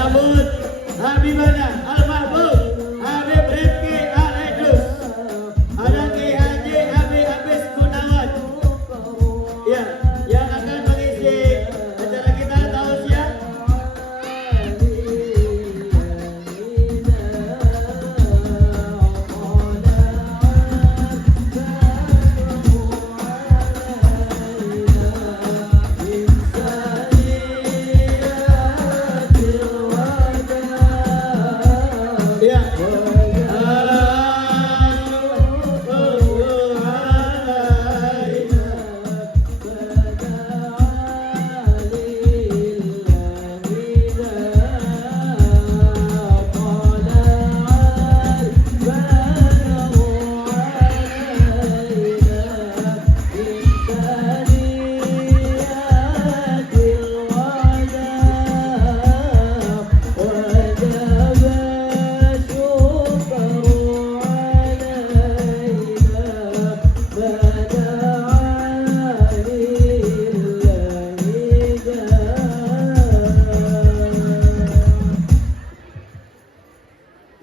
sambut Habibana Al-Mahbub Habib Rifki Al-Idrus. Ada Ki Haji Habib Habis Gunawan. Ya, yang akan mengisi acara kita tausiah. Ya.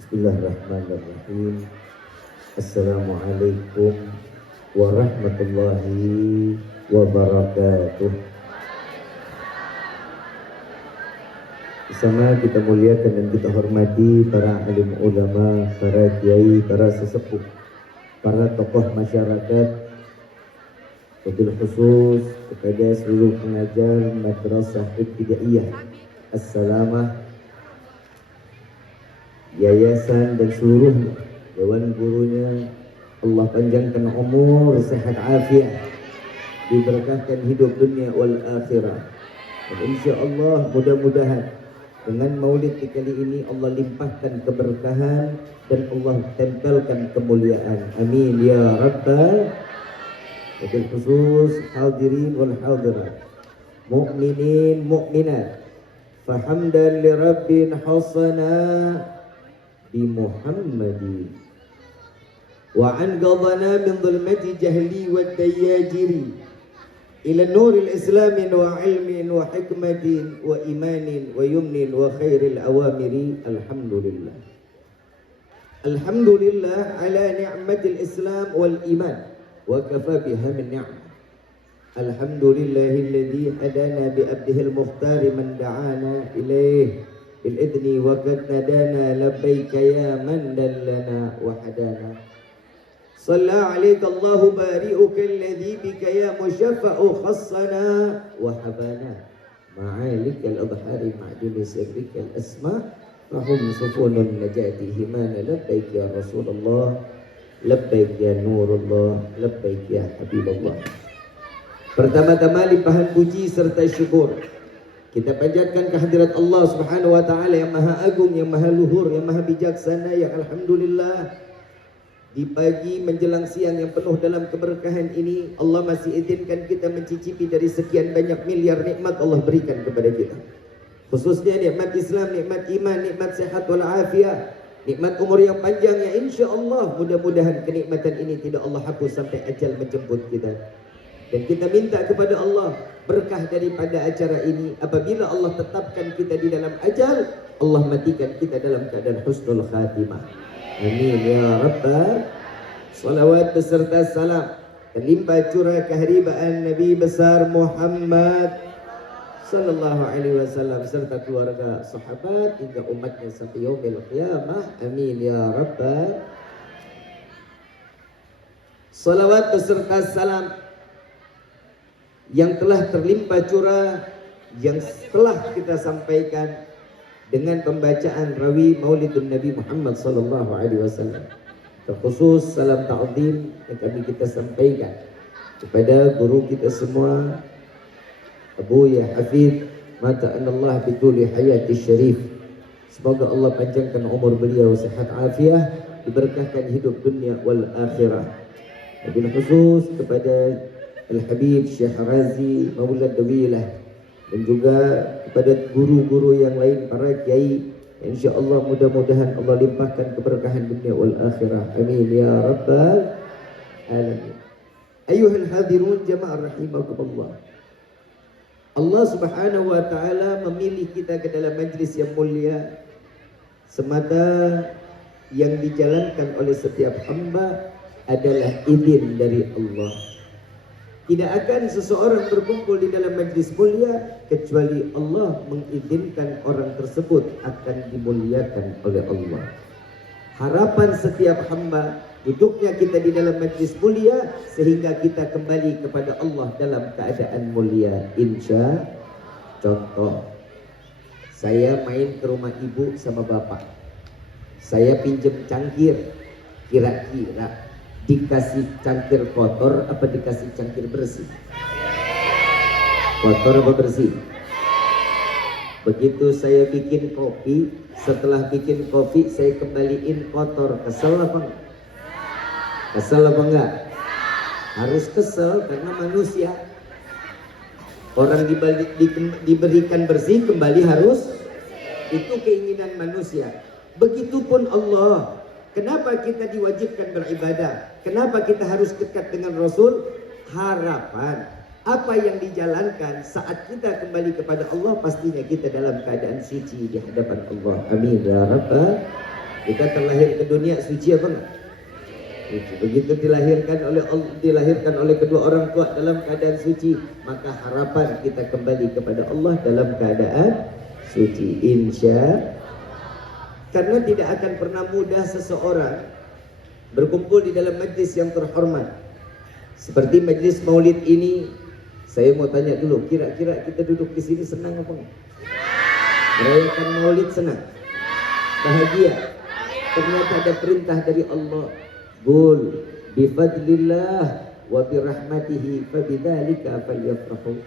Bismillahirrahmanirrahim. Assalamualaikum warahmatullahi wabarakatuh. Bersama kita muliakan dan kita hormati para alim ulama, para kiai, para sesepuh, para tokoh masyarakat, wabil khusus kepada seluruh pengajar Madrasah Ibtidaiyah As-Salamah, yayasan dan seluruh dewan gurunya. Allah panjangkan umur, sehat afiat, diberkahkan hidup dunia wal akhirah. Dan insya Allah mudah-mudahan dengan maulid kali ini Allah limpahkan keberkahan dan Allah tempelkan kemuliaan. Amin ya rabbal. Wabil khusus hadirin wal hadirat, mu'minin mu'minat, fahamdan li rabbin hasana bi Muhammadin wa an qadana min dhulmati jahli wa dayajiri ila nuril islamin wa ilmin wa hikmatin wa imanin wa yumnin wa khairil awamiri. Alhamdulillah, alhamdulillah ala ni'matil islam wal iman wa kafa biha min ni'mah. Alhamdulillahilladzi hadana bi abdihil mukhtar man da'ana ilaih بالإذن وقد ندانا لبيك يا من دلنا وحدانا. صلى عليك الله بارئك الذي بك يا مشفع خصنا وحبانا. معالك الأبحار معدن سرك الأسماء فهم سفن النجاة همانا. لبيك يا رسول الله، لبيك يا نور الله، لبيك يا حبيب الله. Pertama-tama limpahan puji serta syukur kita panjatkan kehadirat Allah Subhanahu wa taala yang Maha Agung, yang Maha Luhur, yang Maha Bijaksana, yang alhamdulillah di pagi menjelang siang yang penuh dalam keberkahan ini Allah masih izinkan kita mencicipi dari sekian banyak miliar nikmat Allah berikan kepada kita. Khususnya nikmat Islam, nikmat iman, nikmat sehat wal afiat, nikmat umur yang panjang yang insya-Allah mudah-mudahan kenikmatan ini tidak Allah hapus sampai ajal menjemput kita. Dan kita minta kepada Allah berkah daripada acara ini. Apabila Allah tetapkan kita di dalam ajal, Allah matikan kita dalam keadaan husnul khatimah. Amin ya rabbal. Salawat beserta salam terlimpah curah keharibaan Nabi besar Muhammad sallallahu alaihi wasallam serta keluarga, sahabat hingga umatnya sampai yaumil qiyamah. Amin ya rabbal. Salawat beserta salam yang telah terlimpah curah yang telah kita sampaikan dengan pembacaan rawi Maulidun Nabi Muhammad sallallahu alaihi wasallam. Terkhusus salam ta'zim yang kami kita sampaikan kepada guru kita semua, Abu Ya Hafidh Mata'anallah bituli hayati syarif. Semoga Allah panjangkan umur beliau, sehat afiah, diberkahkan hidup dunia wal akhirah. Wabil khusus kepada Al-Habib Syekh Razi Maulad Dawilah dan juga kepada guru-guru yang lain, para kiai, insyaallah mudah-mudahan Allah limpahkan keberkahan dunia wal akhirah. Amin ya rabbal alamin. Ayuhal hadirun jamaah rahimakumullah. Allah Subhanahu wa taala memilih kita ke dalam majlis yang mulia semata yang dijalankan oleh setiap hamba adalah izin dari Allah. Tidak akan seseorang berkumpul di dalam majlis mulia kecuali Allah mengizinkan orang tersebut akan dimuliakan oleh Allah. Harapan setiap hamba duduknya kita di dalam majlis mulia sehingga kita kembali kepada Allah dalam keadaan mulia. Insya contoh, saya main ke rumah ibu sama bapak, saya pinjem cangkir, kira-kira dikasih cangkir kotor apa dikasih cangkir bersih? Kotor apa bersih? Begitu saya bikin kopi, setelah bikin kopi saya kembaliin kotor, kesel apa enggak? Kesel apa enggak? Harus kesel karena manusia. Orang diberikan bersih kembali harus, itu keinginan manusia. Begitupun Allah. Kenapa kita diwajibkan beribadah? Kenapa kita harus dekat dengan Rasul? Harapan apa yang dijalankan saat kita kembali kepada Allah, pastinya kita dalam keadaan suci di hadapan Allah. Amin ya Rabbal. Kita terlahir ke dunia suci apa enggak? Suci. Begitu dilahirkan oleh kedua orang tua dalam keadaan suci, maka harapan kita kembali kepada Allah dalam keadaan suci. Insya. Karena tidak akan pernah mudah seseorang berkumpul di dalam majlis yang terhormat seperti majlis maulid ini. Saya mau tanya dulu, kira-kira kita duduk di sini senang apa enggak? Merayakan maulid senang? Bahagia? Ternyata ada perintah dari Allah. Qul bifadlillah wa birahmatihi fabidzalika falyafrahu.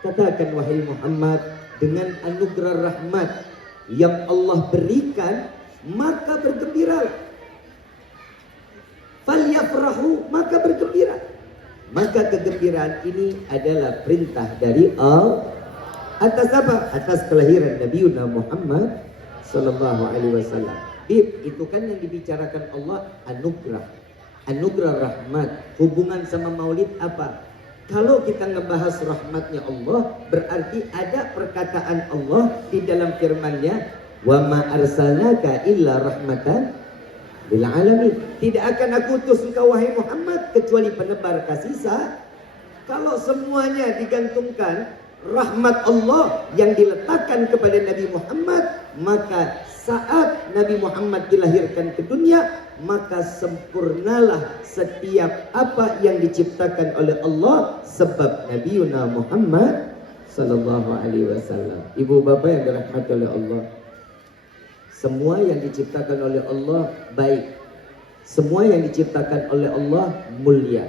Katakan wahai Muhammad, dengan anugerah rahmat yang Allah berikan, maka bergembiralah. Falyafrahu, maka bergembira. Maka kegembiraan ini adalah perintah dari Allah. Atas apa? Atas kelahiran Nabi Muhammad sallallahu alaihi wasallam. Itu kan yang dibicarakan Allah, anugerah. Anugerah rahmat. Hubungan sama maulid apa? Kalau kita ngebahas rahmatnya Allah, berarti ada perkataan Allah di dalam firman-Nya, "Wa ma arsalnaka illa rahmatan lil alamin." Tidak akan aku utus engkau wahai Muhammad kecuali penebar kasih sayang. Kalau semuanya digantungkan rahmat Allah yang diletakkan kepada Nabi Muhammad, maka saat Nabi Muhammad dilahirkan ke dunia, maka sempurnalah setiap apa yang diciptakan oleh Allah, sebab Nabi Muhammad sallallahu alaihi wasallam. Ibu bapak yang dirahmati oleh Allah, semua yang diciptakan oleh Allah baik. Semua yang diciptakan oleh Allah mulia.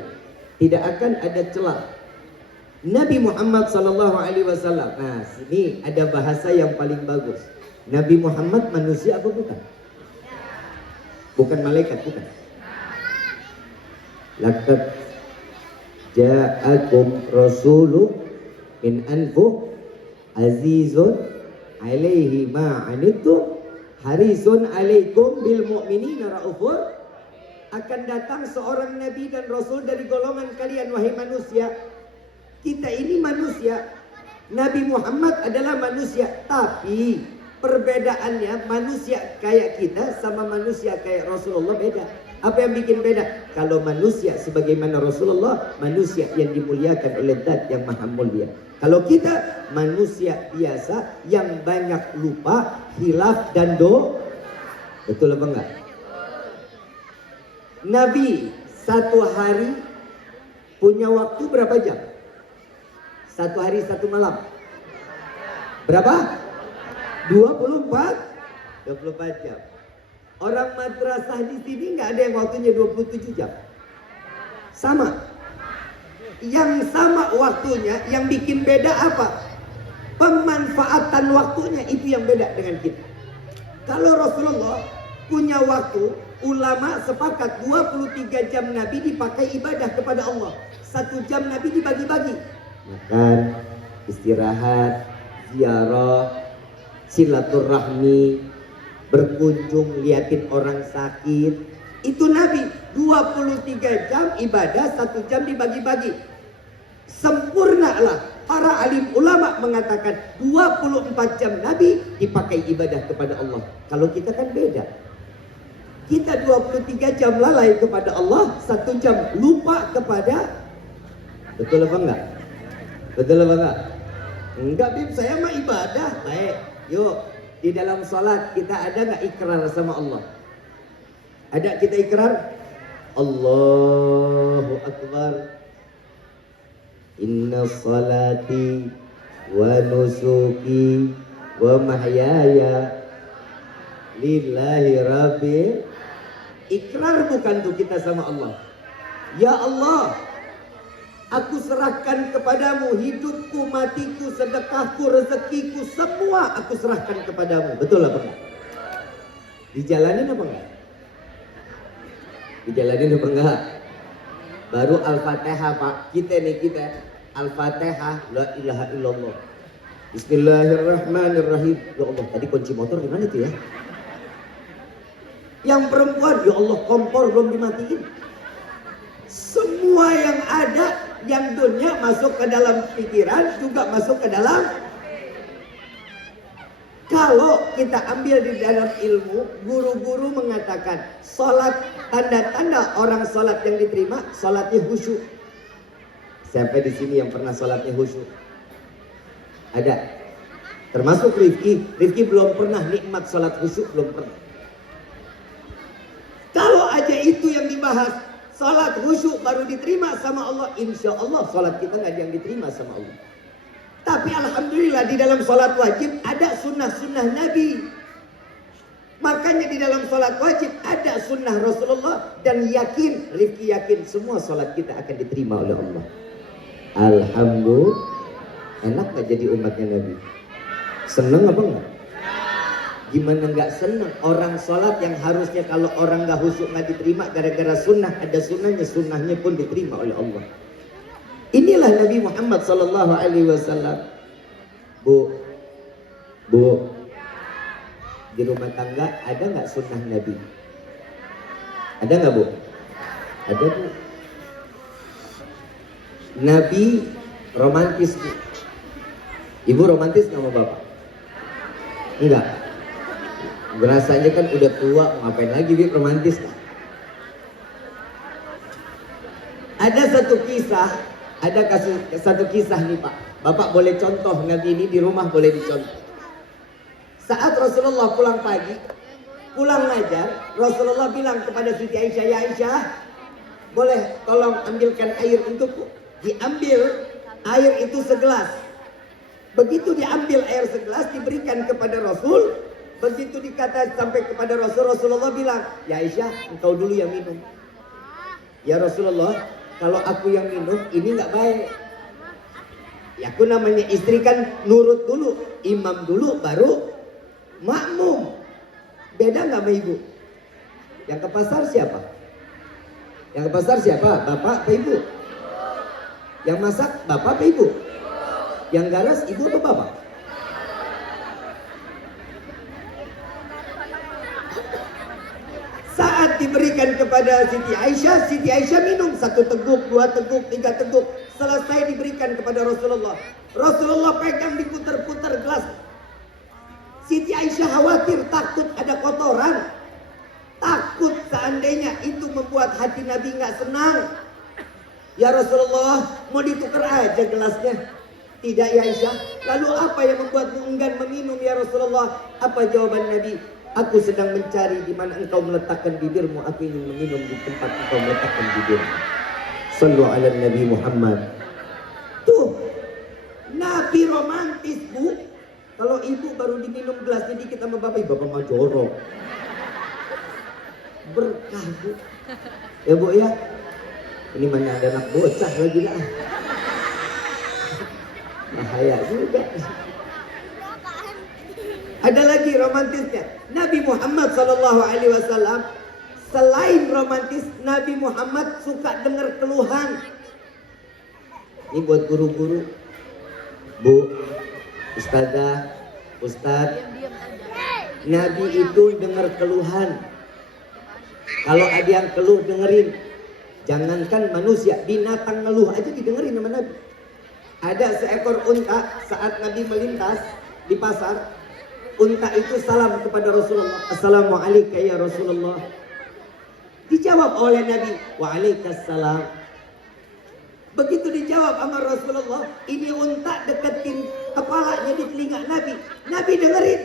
Tidak akan ada celah. Nabi Muhammad sallallahu alaihi wasallam. Nah, sini ada bahasa yang paling bagus. Nabi Muhammad manusia apa bukan? Bukan malaikat, bukan. Laqad ja'akum rasulun min anfusikum azizun alaihi ma anittum harisun alaikum bil mu'minina raufur. Akan datang seorang nabi dan rasul dari golongan kalian wahai manusia. Kita ini manusia. Nabi Muhammad adalah manusia, tapi perbedaannya manusia kayak kita sama manusia kayak Rasulullah beda. Apa yang bikin beda? Kalau manusia sebagaimana Rasulullah, manusia yang dimuliakan oleh Zat yang Maha Mulia. Kalau kita manusia biasa yang banyak lupa, hilaf dan betul apa enggak? Nabi satu hari punya waktu berapa jam? Satu hari satu malam. Berapa? 24 jam. Orang madrasah di sini nggak ada yang waktunya 27 jam. Sama. Yang sama waktunya, yang bikin beda apa? Pemanfaatan waktunya itu yang beda dengan kita. Kalau Rasulullah punya waktu, ulama sepakat 23 jam Nabi dipakai ibadah kepada Allah. 1 jam Nabi dibagi-bagi. Makan, istirahat, ziarah, silaturahmi, berkunjung, liatin orang sakit. Itu Nabi 23 jam ibadah, 1 jam dibagi-bagi. Sempurnalah Para alim ulama mengatakan 24 jam Nabi dipakai ibadah kepada Allah. Kalau kita kan beda. Kita 23 jam lalai kepada Allah, 1 jam lupa kepada. Betul apa enggak? Betul apa enggak? Enggak, Bib, saya mah ibadah. Baik, yuk. Di dalam salat kita ada enggak ikrar sama Allah? Ada kita ikrar? Allahu Akbar. Inna salati wa nusuki wa mahyaya lillahi rabbil. Ikrar bukan tuh kita sama Allah. Ya Allah, aku serahkan kepadamu hidupku, matiku, sedekahku, rezekiku, semua aku serahkan kepadamu. Betul apa enggak? Dijalanin apa enggak? Dijalanin apa enggak? Baru Al-Fatihah, Pak. Kita Al-Fatihah, la ilaha illallah. Bismillahirrahmanirrahim. Ya Allah, tadi kunci motor di mana itu ya? Yang perempuan, ya Allah, kompor belum dimatiin. Semua yang ada, yang dunia masuk ke dalam pikiran, juga masuk ke dalam. Kalau kita ambil di dalam ilmu, guru-guru mengatakan sholat, tanda-tanda orang sholat yang diterima, sholatnya khusyuk. Siapa di sini yang pernah sholatnya khusyuk? Ada. Termasuk Rifki. Rifki belum pernah nikmat sholat khusyuk, belum pernah. Kalau aja itu yang dibahas, sholat khusyuk baru diterima sama Allah, insya Allah sholat kita nggak ada yang diterima sama Allah. Tapi alhamdulillah di dalam sholat wajib ada sunnah-sunnah Nabi. Makanya di dalam sholat wajib ada sunnah Rasulullah. Dan yakin, Rifki yakin semua sholat kita akan diterima oleh Allah. Alhamdulillah. Enak gak jadi umatnya Nabi? Seneng apa enggak? Gimana nggak seneng? Orang sholat yang harusnya kalau orang nggak khusyuk nggak diterima gara-gara sunnah, ada sunnahnya, sunnahnya pun diterima oleh Allah. Inilah Nabi Muhammad sallallahu alaihi wasallam. Bu, di rumah tangga ada nggak sunnah Nabi? Ada nggak, Bu? Ada, Bu. Nabi romantis, Bu. Ibu romantis nggak sama bapak? Enggak. Berasanya kan udah tua, ngapain lagi Bib romantis? Ada satu kisah nih Pak. Bapak boleh contoh Nabi ini di rumah, boleh dicontoh. Saat Rasulullah pulang pagi, pulang ngajar, Rasulullah bilang kepada Siti Aisyah, ya Aisyah, boleh tolong ambilkan air untukku. Diambil air itu segelas. Begitu diambil air segelas diberikan kepada Rasul. Begitu dikata sampai kepada Rasulullah bilang, ya Aisyah, engkau dulu yang minum. Ya Rasulullah, kalau aku yang minum ini nggak baik. Ya aku namanya istri kan nurut dulu, imam dulu, baru makmum. Beda nggak sama ibu? Yang ke pasar siapa? Yang ke pasar siapa? Bapak atau ibu? Yang masak bapak atau ibu? Yang garas ibu atau bapak? Saat diberikan kepada Siti Aisyah minum 1 teguk, 2 teguk, 3 teguk. Selesai diberikan kepada Rasulullah. Rasulullah pegang diputar-putar gelas. Siti Aisyah khawatir, takut ada kotoran. Takut seandainya itu membuat hati Nabi nggak senang. Ya Rasulullah, mau ditukar aja gelasnya. Tidak ya Aisyah. Lalu apa yang membuatmu enggan meminum ya Rasulullah? Apa jawaban Nabi? Aku sedang mencari di mana engkau meletakkan bibirmu. Aku ingin meminum di tempat engkau meletakkan bibirmu. Sallu ala Nabi Muhammad. Tuh, Nabi romantis, Bu. Kalau ibu baru diminum gelasnya dikit sama bapak mah jorok. Berkah, Bu. Ya Bu ya. Ini mana ada anak bocah lagi lah. Bahaya juga. Ada lagi romantisnya. Nabi Muhammad SAW selain romantis, Nabi Muhammad suka dengar keluhan. Ini buat guru-guru, Bu, Ustazah, Ustadz. Nabi itu dengar keluhan. Kalau ada yang keluh dengerin. Jangankan manusia, binatang ngeluh aja didengerin sama Nabi. Ada seekor unta saat Nabi melintas di pasar. Unta itu salam kepada Rasulullah. Assalamualaikum ya Rasulullah. Dijawab oleh Nabi, waalaikumsalam. Begitu dijawab sama Rasulullah, ini unta deketin kepalanya di telinga Nabi. Nabi dengerin.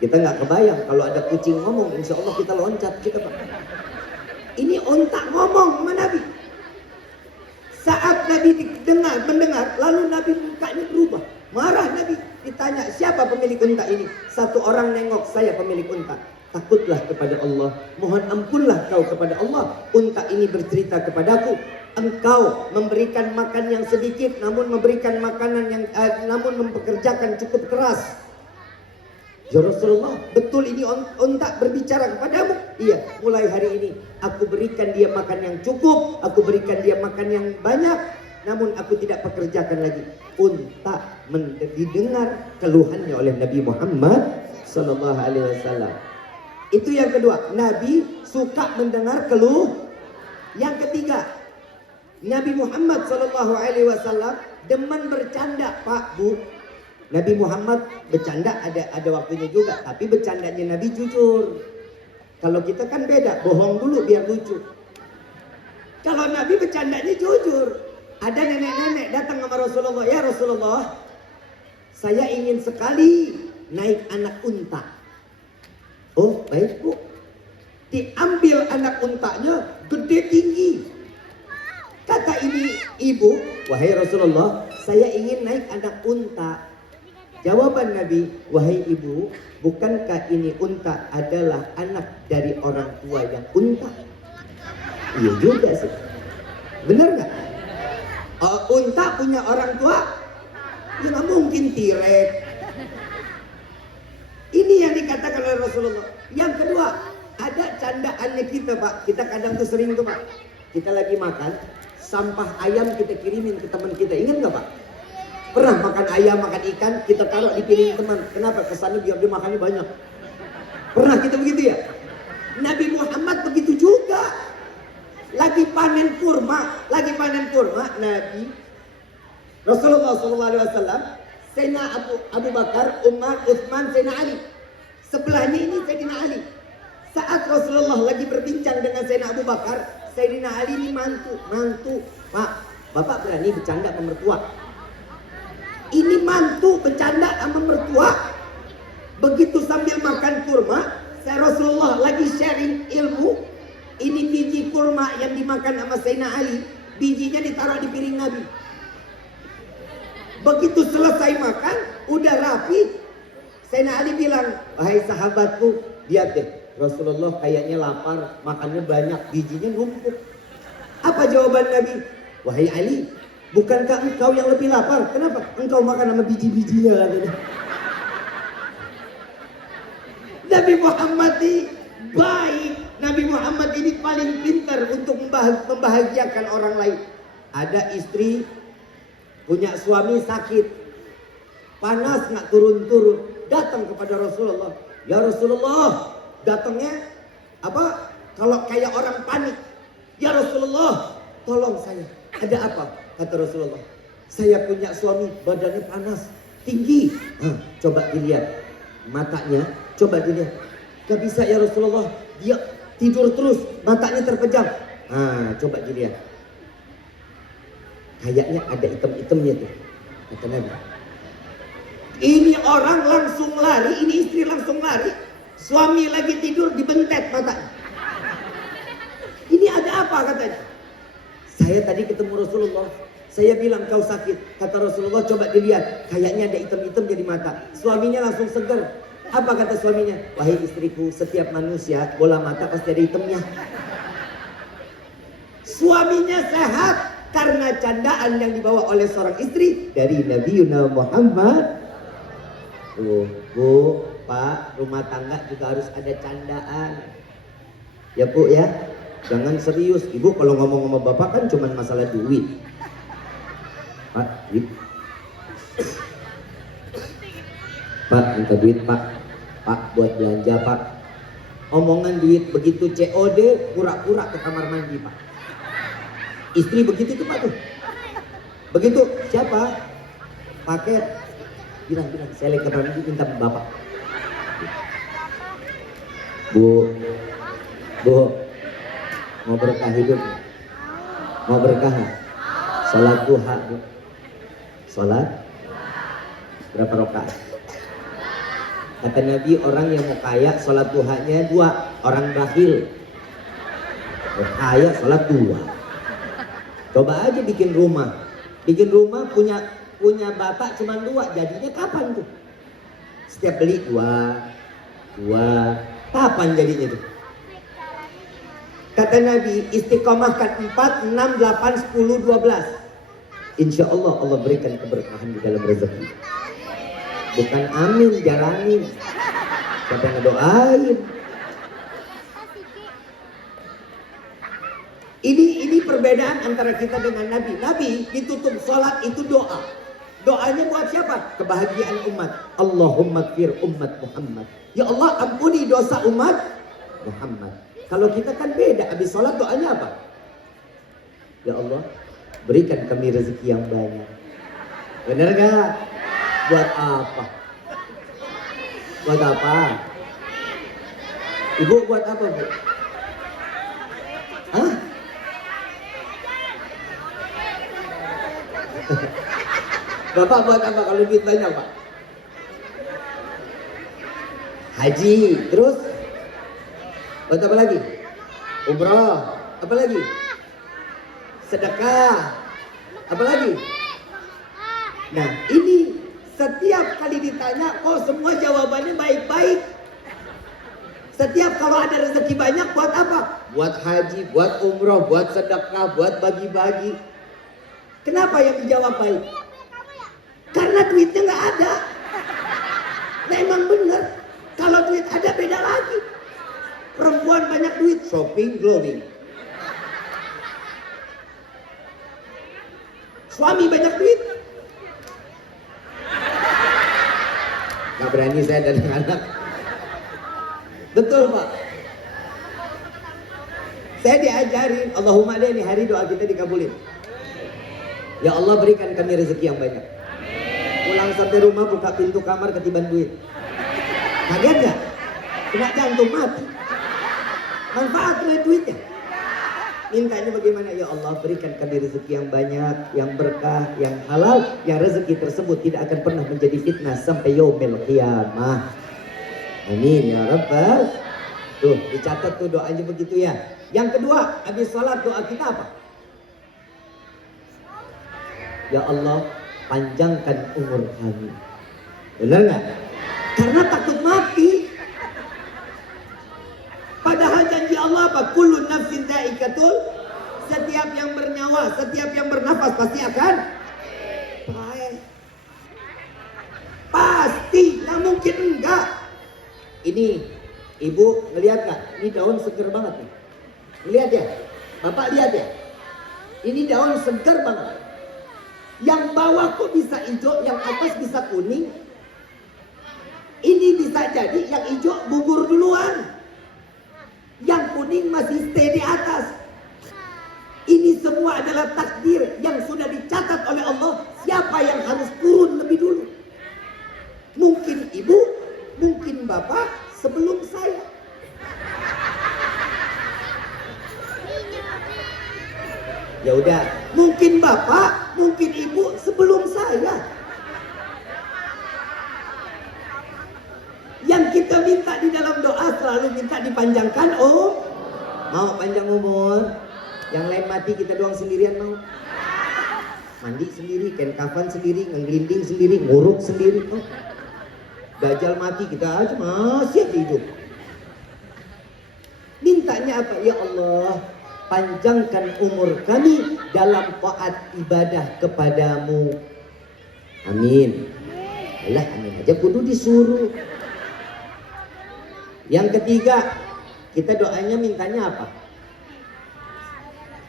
Kita nggak kebayang kalau ada kucing ngomong, insya Allah kita loncat kita Pak. Ini unta ngomong sama Nabi. Saat Nabi mendengar, lalu Nabi mukanya berubah. Marah Nabi, ditanya siapa pemilik unta ini? Satu orang nengok, saya pemilik unta. Takutlah kepada Allah, mohon ampunlah kau kepada Allah. Unta ini bercerita kepadaku, engkau memberikan makan yang sedikit, namun memberikan makanan yang namun mempekerjakan cukup keras. Ya Rasulullah, betul ini unta berbicara kepadamu? Iya, mulai hari ini aku berikan dia makan yang cukup, aku berikan dia makan yang banyak, namun aku tidak pekerjakan lagi. Unta didengar keluhannya oleh Nabi Muhammad sallallahu alaihi wasallam. Itu yang kedua, Nabi suka mendengar keluh. Yang ketiga, Nabi Muhammad sallallahu alaihi wasallam demen bercanda, Pak, Bu. Nabi Muhammad bercanda ada waktunya juga, tapi bercandanya Nabi jujur. Kalau kita kan beda, bohong dulu biar lucu. Kalau Nabi bercandanya jujur. Ada nenek-nenek datang sama Rasulullah, ya Rasulullah, saya ingin sekali naik anak unta. Oh baik Bu. Diambil anak untanya gede tinggi. Kata ini ibu, wahai Rasulullah, saya ingin naik anak unta. Jawaban Nabi, wahai ibu, bukankah ini unta adalah anak dari orang tua yang unta? Iya juga sih. Benar nggak? Unta punya orang tua? Ya nggak mungkin tirek. Ini yang dikatakan oleh Rasulullah. Yang kedua, ada candaannya kita Pak. Kita kadang tuh sering tuh Pak. Kita lagi makan, sampah ayam kita kirimin ke teman kita. Ingat nggak Pak? Pernah makan ayam, makan ikan, kita taruh di piring teman. Kenapa? Kesannya biar dia makannya banyak. Pernah kita begitu ya? Nabi Muhammad begitu juga. Lagi panen kurma, Nabi Rasulullah SAW, Sayyidina Abu Bakar, Umar, Utsman, Sayyidina Ali. Sebelahnya ini Sayyidina Ali. Saat Rasulullah lagi berbincang dengan Sayyidina Abu Bakar, Sayyidina Ali ini mantu. Pak, Bapak berani bercanda sama mertua? Ini mantu bercanda sama mertua. Begitu sambil makan kurma, saya Rasulullah lagi sharing ilmu. Ini biji kurma yang dimakan sama Sayyidina Ali, bijinya ditaruh di piring Nabi. Begitu selesai makan, udah rapi, Sayyidina Ali bilang, wahai sahabatku, lihat deh, Rasulullah kayaknya lapar, makannya banyak, bijinya numpuk. Apa jawaban Nabi? Wahai Ali, bukankah engkau yang lebih lapar? Kenapa? Engkau makan sama biji-bijinya katanya. Nabi Muhammad ini baik. Nabi Muhammad ini paling pintar untuk membahagiakan orang lain. Ada istri punya suami sakit, panas nggak turun-turun, datang kepada Rasulullah. Ya Rasulullah, datangnya apa? Kalau kayak orang panik. Ya Rasulullah, tolong saya. Ada apa? Kata Rasulullah, saya punya suami badannya panas, tinggi. Coba dilihat matanya, coba dilihat. Gak bisa ya Rasulullah, dia tidur terus, matanya terpejam. Coba dilihat. Kayaknya ada hitam-hitamnya tuh, kata Nabi. Ini orang langsung lari, ini istri langsung lari. Suami lagi tidur dibentet matanya. Ini ada apa katanya? Saya tadi ketemu Rasulullah. Saya bilang kau sakit. Kata Rasulullah coba dilihat. Kayaknya ada hitam-hitam di mata. Suaminya langsung segar. Apa kata suaminya? Wahai istriku, setiap manusia bola mata pasti ada hitamnya. Suaminya sehat karena candaan yang dibawa oleh seorang istri dari Nabi Muhammad. Tuh, Bu, Pak, rumah tangga juga harus ada candaan. Ya Bu ya. Jangan serius. Ibu kalau ngomong sama bapak kan cuma masalah duit. Pak, duit. Pak, minta duit Pak. Pak, buat belanja Pak. Omongan duit begitu COD, pura-pura ke kamar mandi Pak. Istri begitu tuh Pak tuh. Begitu siapa? Paket. Bilang saya lagi kabar minta bapak. Bu, mau berkah hidup? Mau berkah? Salat duha, Bu. Salat berapa rakaat? Kata Nabi, orang yang mau kaya salat duhanya 2, orang bakhil mau kaya salat 2. Coba aja bikin rumah punya bapak cuma 2, jadinya kapan tuh? Setiap beli 2, kapan jadinya tuh? Kata Nabi, istiqomahkan 4, 6, 8, 10, 12. Insya Allah Allah berikan keberkahan di dalam rezeki. Bukan amin, jalanin. Siapa yang ngedoain? Ini perbedaan antara kita dengan Nabi. Nabi ditutup sholat itu doa. Doanya buat siapa? Kebahagiaan umat. Allahumma gfir umat Muhammad. Ya Allah ampuni dosa umat Muhammad. Kalau kita kan beda. Habis sholat doanya apa? Ya Allah berikan kami rezeki yang banyak. Benar gak? Buat apa? Buat apa? Ibu buat apa, Bu? Hah? Bapak buat apa kalau duit banyak, Pak? Haji, terus? Buat apa lagi? Umroh, apa lagi? Sedekah, apa lagi? Nah, ini setiap kali ditanya, kok semua jawabannya baik-baik. Setiap kalau ada rezeki banyak, buat apa? Buat haji, buat umroh, buat sedekah, buat bagi-bagi. Kenapa yang dijawab baik? Karena duitnya nggak ada. Nah emang bener, kalau duit ada beda lagi. Perempuan banyak duit, shopping, glowing. Suami banyak duit, nggak berani saya dan anak. Betul Pak. Saya diajarin, Allahumma ini hari doa kita dikabulin. Ya Allah berikan kami rezeki yang banyak. Pulang sampai rumah buka pintu kamar ketiban duit. Kaget gak? Kena jantung mati. Manfaat duitnya. Mintanya bagaimana? Ya Allah berikan kami rezeki yang banyak, yang berkah, yang halal, yang rezeki tersebut tidak akan pernah menjadi fitnah sampai yaumil qiyamah. Amin ya Rabbal. Tuh dicatat tuh doanya begitu ya. Yang kedua, habis sholat doa kita apa? Ya Allah panjangkan umur kami. Benar nggak? Karena takut mati. Padahal janji Allah apa? Kullu nafsin dha'iqatul. Setiap yang bernyawa, setiap yang bernafas pasti akan mati. Pasti, nggak mungkin enggak. Ini ibu ngelihat nggak? Ini daun seger banget nih. Lihat ya, bapak lihat ya. Ini daun seger banget. Yang bawah kok bisa hijau, yang atas bisa kuning. Ini bisa jadi yang hijau gugur duluan, yang kuning masih stay di atas. Ini semua adalah takdir yang sudah dicatat oleh Allah. Siapa yang harus turun lebih dulu? Mungkin ibu, mungkin bapak sebelum saya. Ya udah, mungkin bapak, mungkin ibu sebelum saya. Yang kita minta di dalam doa selalu minta dipanjangkan. Oh, mau panjang umur. Yang lain mati kita doang sendirian mau. Mandi sendiri, kain kafan sendiri, ngelinding sendiri, nguruk sendiri. Oh. Dajjal mati kita aja masih hidup. Mintanya apa? Ya Allah, panjangkan umur kami dalam taat ibadah kepadamu. Amin. Alah, amin aja kudu disuruh. Yang ketiga, kita doanya mintanya apa?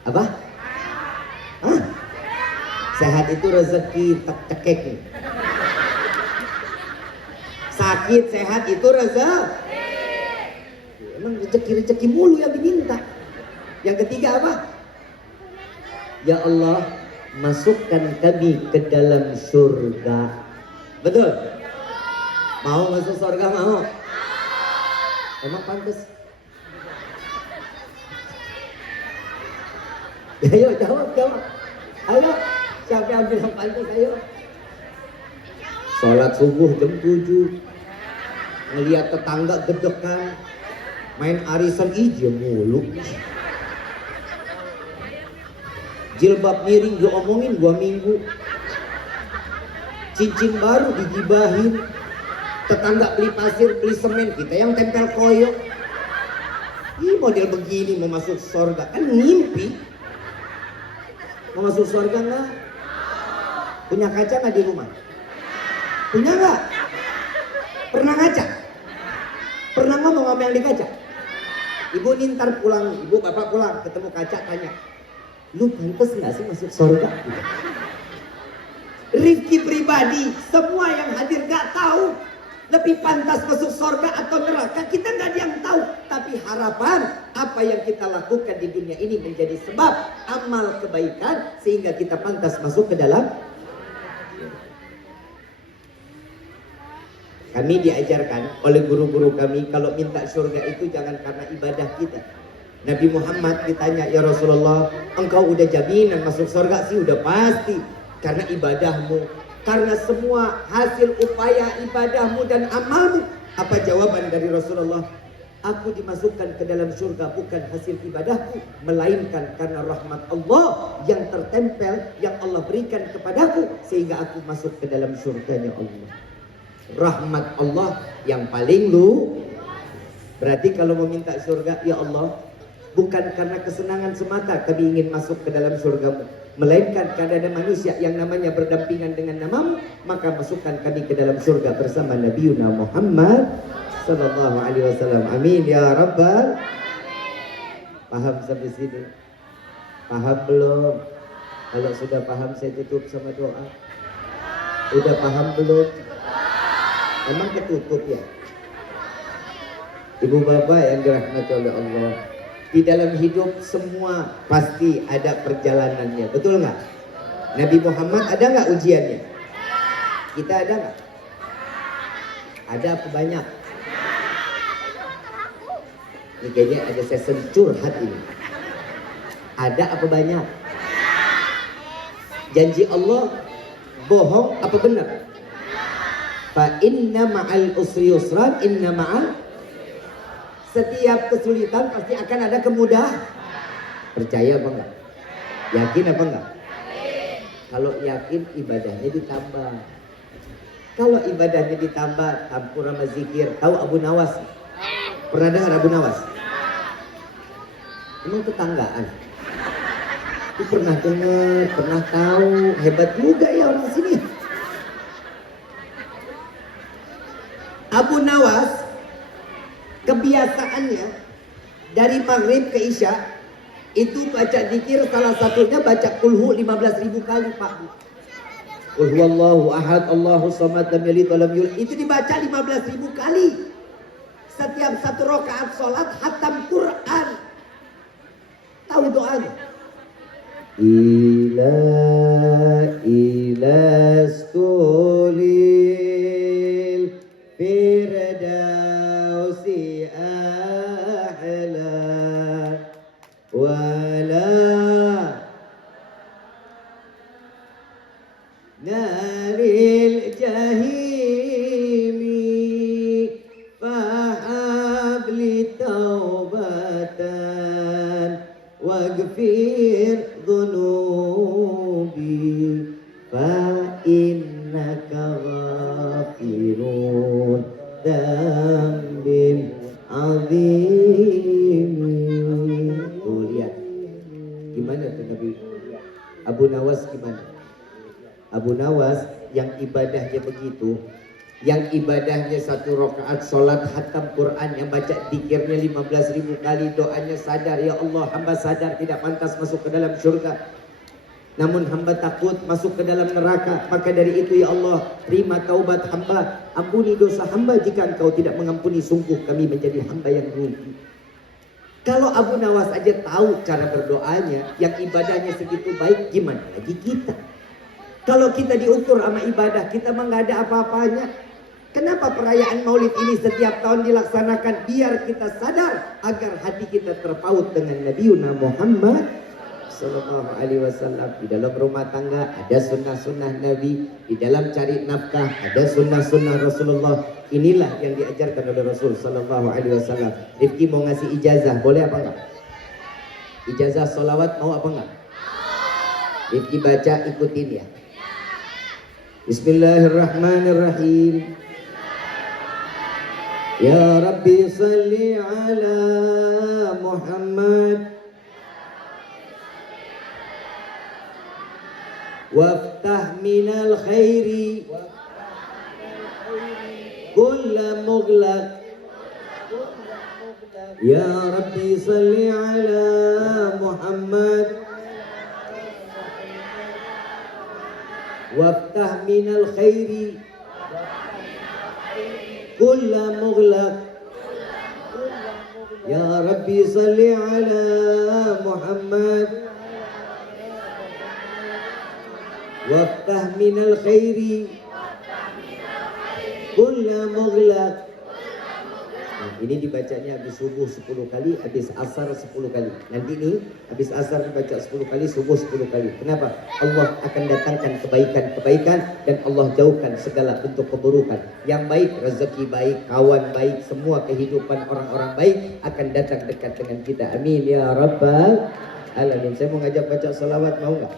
Apa? Hah? Sehat itu rezeki tak cekek nih. Sakit sehat itu rezeki. Emang rezeki mulu yang diminta. Yang ketiga apa? Ya Allah masukkan kami ke dalam surga. Betul? Mau masuk surga mau? Emang pantas? Ayo jawab. Ayo, siapa yang bilang pantas? Ayo. Sholat subuh jam 7. Ngeliat tetangga gedekan, main arisan ije mulu. Jilbab miring diomongin 2 minggu. Cincin baru digibahin. Tetangga beli pasir, beli semen, kita yang tempel koyo. Ih, model begini mau masuk surga kan ngimpi. Mau masuk surga nggak? Punya kaca nggak di rumah? Punya nggak? Pernah ngaca? Pernah ngomong sama yang di kaca? Ibu nih ntar pulang, ibu bapak pulang ketemu kaca tanya, lu pantas nggak sih masuk surga? Gitu. Rifki pribadi, semua yang hadir nggak tahu lebih pantas masuk surga atau neraka, kita nggak ada yang tahu. Tapi harapan apa yang kita lakukan di dunia ini menjadi sebab amal kebaikan sehingga kita pantas masuk ke dalam. Kami diajarkan oleh guru-guru kami kalau minta surga itu jangan karena ibadah kita. Nabi Muhammad ditanya, ya Rasulullah, engkau udah jaminan masuk surga? Sih udah pasti, karena ibadahmu, karena semua hasil upaya ibadahmu dan amalmu. Apa jawaban dari Rasulullah? Aku dimasukkan ke dalam surga bukan hasil ibadahku, melainkan karena rahmat Allah yang tertempel, yang Allah berikan kepadaku sehingga aku masuk ke dalam surganya Allah. Rahmat Allah yang paling berarti kalau meminta surga, ya Allah, bukan karena kesenangan semata kami ingin masuk ke dalam surgamu, melainkan karena ada manusia yang namanya berdampingan dengan namamu, maka masukkan kami ke dalam surga bersama Nabi Muhammad sallallahu alaihi wasallam. Amin ya rabbal. Paham sampai sini? Paham belum? Kalau sudah paham saya tutup sama doa. Udah paham belum? Emang ketutup ya? Ibu bapak yang dirahmati oleh Allah, di dalam hidup semua pasti ada perjalanannya, betul nggak? Nabi Muhammad ada nggak ujiannya? Kita ada nggak? Ada apa banyak? Ini kayaknya ada sesi curhat ini. Ada apa banyak? Janji Allah bohong apa benar? Fa inna ma'al usri yusran, inna ma'al. Setiap kesulitan pasti akan ada kemudahan. Percaya apa enggak? Yakin apa enggak? Kalau yakin ibadahnya ditambah. Kalau ibadahnya ditambah campur sama zikir. Tahu Abu Nawas? Pernah dengar Abu Nawas? Emang tetanggaan. Itu pernah dengar, pernah tahu. Hebat juga ya orang sini. Abu Nawas kebiasaannya dari maghrib ke isya itu baca zikir, salah satunya baca kulhu 15.000 kali Pak Bu. Qul huwallahu ahad Allahu samad lam yalid wa lam yulad, itu dibaca 15.000 kali. Setiap satu rakaat salat khatam Quran. Tahu doanya? Ila stulil firdausi a'la wala naril jahimi fahabli taubatan waghfir dhunubi fa innaka ghafirun dzambin azim. Tuh lihat gimana tuh Nabi Abu Nawas gimana? Abu Nawas yang ibadahnya begitu, yang ibadahnya satu rakaat sholat khatam Quran, yang baca zikirnya 15.000 kali, doanya sadar, ya Allah hamba sadar tidak pantas masuk ke dalam surga, namun hamba takut masuk ke dalam neraka, maka dari itu ya Allah terima taubat hamba, ampuni dosa hamba, jika engkau tidak mengampuni sungguh kami menjadi hamba yang rugi. Kalau Abu Nawas aja tahu cara berdoanya, yang ibadahnya segitu baik, gimana lagi kita? Kalau kita diukur sama ibadah, kita mah nggak ada apa-apanya. Kenapa perayaan Maulid ini setiap tahun dilaksanakan? Biar kita sadar agar hati kita terpaut dengan Nabiuna Muhammad Sallallahu Alaihi Wasallam. Di dalam rumah tangga ada sunnah-sunnah Nabi, di dalam cari nafkah ada sunnah-sunnah Rasulullah. Inilah yang diajarkan oleh Rasul Sallallahu Alaihi Wasallam. Rifki mau ngasih ijazah, boleh apa enggak? Ijazah solawat mau apa enggak? Rifki baca, ikutin ya. Bismillahirrahmanirrahim. Ya Rabbi salli ala Muhammad waftah minal khairi kulla mughlaq. Ya Rabbi salli ala Muhammad waftah minal khairi kulla mughlaq. Ya Rabbi salli ala Muhammad waftah minal khairi kulla mughlaq. Ini dibacanya habis subuh 10 kali, habis asar 10 kali. Nanti nih habis asar dibaca 10 kali, subuh 10 kali. Kenapa? Allah akan datangkan kebaikan-kebaikan dan Allah jauhkan segala bentuk keburukan. Yang baik, rezeki baik, kawan baik, semua kehidupan orang-orang baik akan datang dekat dengan kita. Amin ya rabbal alamin. Saya mau ngajak baca salawat, mau nggak?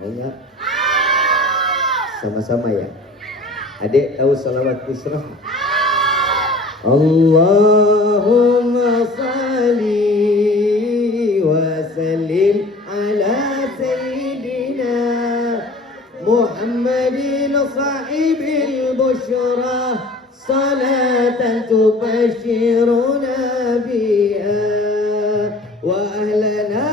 Mau nggak? Sama-sama ya. Adik tahu salawat busrah? Allahumma salli wa sallim ala sayyidina Muhammadin sahibil bushra salatan tubashiruna biha wa ahlana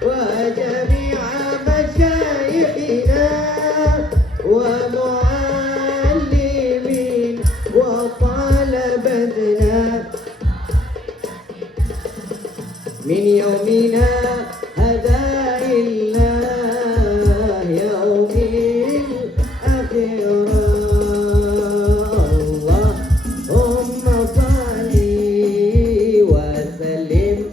wa jami'a masyayikhina wa muallimin wa talabatna min yawmina hada illa yawmil akhirah. Allahumma salli wa sallim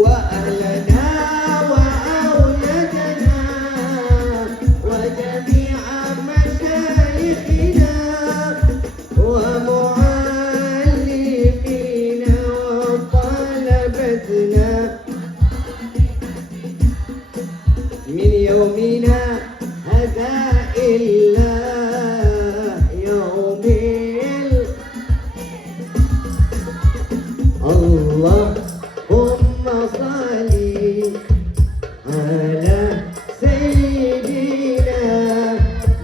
wa ahlana wa awladana wa jami'a masyayikhina wa muallimina wa talabatna min yawmina hadha illa yawmil Allahumma salli ala sayyidina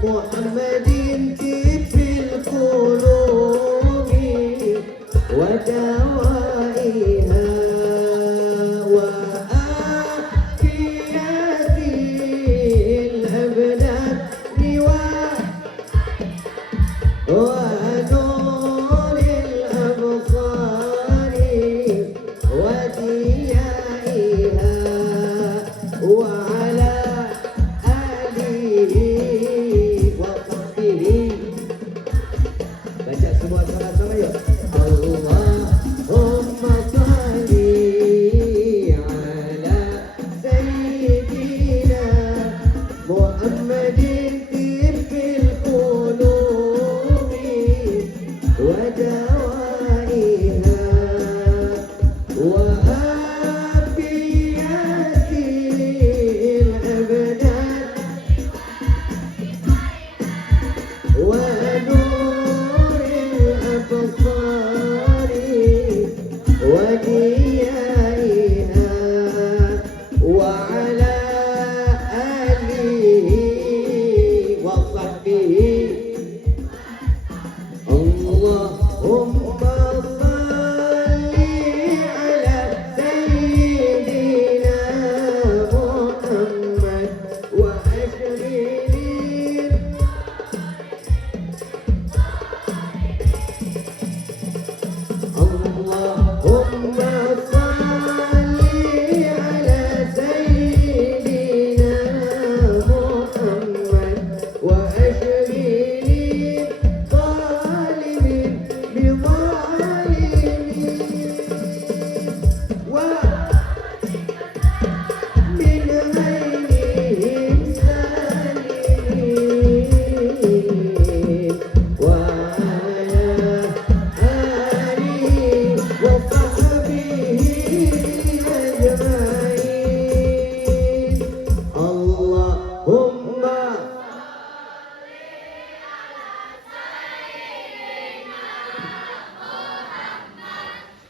Muhammadin tibbil qulubi wa dawaiha wa afiyatil abdani wa نور الأبصار وديائها وعلى آله وصحبه. Baca semua sama-sama yuk. Allahumma salli ala sayyidina Muhammadin tibbil qulubi wa dawaiha wa afiyatil abdan wa nuril absari wa diyaiha wa ala alihi wa sahbihi. Allahumma salli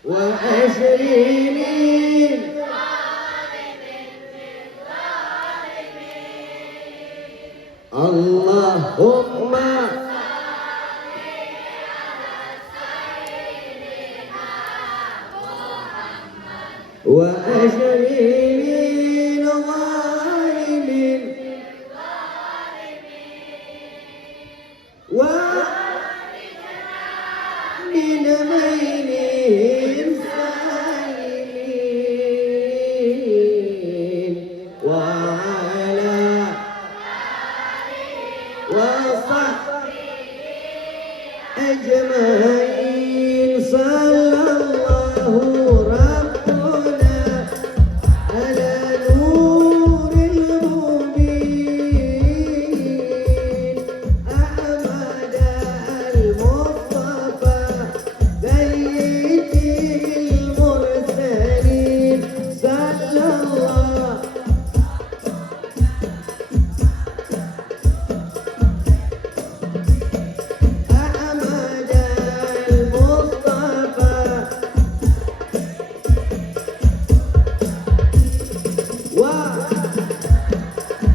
وعشرين اللهم وعشرين ظالم ومن بينهم سالمين وعلى وصحبه أجمعين صلى الله ربنا على نور المبين أحمد المصطفى سيد المرسلين صلى الله أحمد المصطفى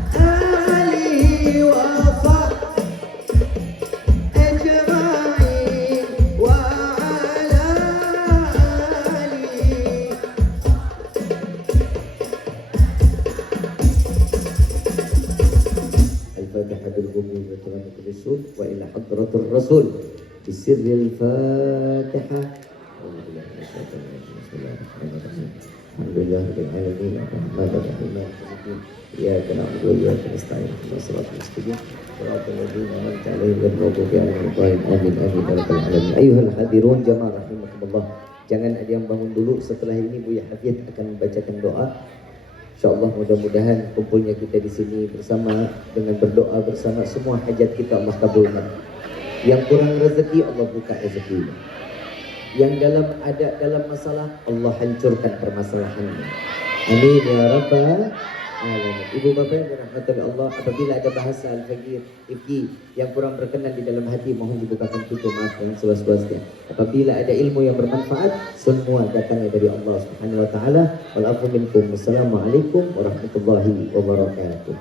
وآله وصحبه أجمعين وعلى آله الفاتحة بالغني وتغني بالرسول وإلى حضرة الرسول بسر الفاتحة. أعوذ بالله من الشيطان الرجيم. بسم الله الرحمن الرحيم. الحمد لله رب العالمين الرحمن الرحيم مالك يوم الدين إياك نعبد وإياك نستعين اهدنا الصراط المستقيم صراط الذين أنعمت عليهم غير المغضوب عليهم ولا الضالين آمين آمين يا rabbal alamin. Ayuhal hadirun jamaah rahimakumullah. Jangan ada yang bangun dulu. Setelah ini Buya Hafid akan membacakan doa. InsyaAllah mudah-mudahan kumpulnya kita di sini bersama dengan berdoa bersama, semua hajat kita Allah kabulkan. Yang kurang rezeki Allah buka rezeki. Yang dalam masalah Allah hancurkan permasalahannya. Amin ya rabbal alamin. Ibu bapak yang dirahmati oleh Allah, apabila ada bahasa al-fakir ifki yang kurang berkenan di dalam hati, mohon dibukakan pintu maaf yang seluas-luasnya. Apabila ada ilmu yang bermanfaat, semua datangnya dari Allah Subhanahu wa taala. Wal afu minkum. Wassalamualaikum warahmatullahi wabarakatuh.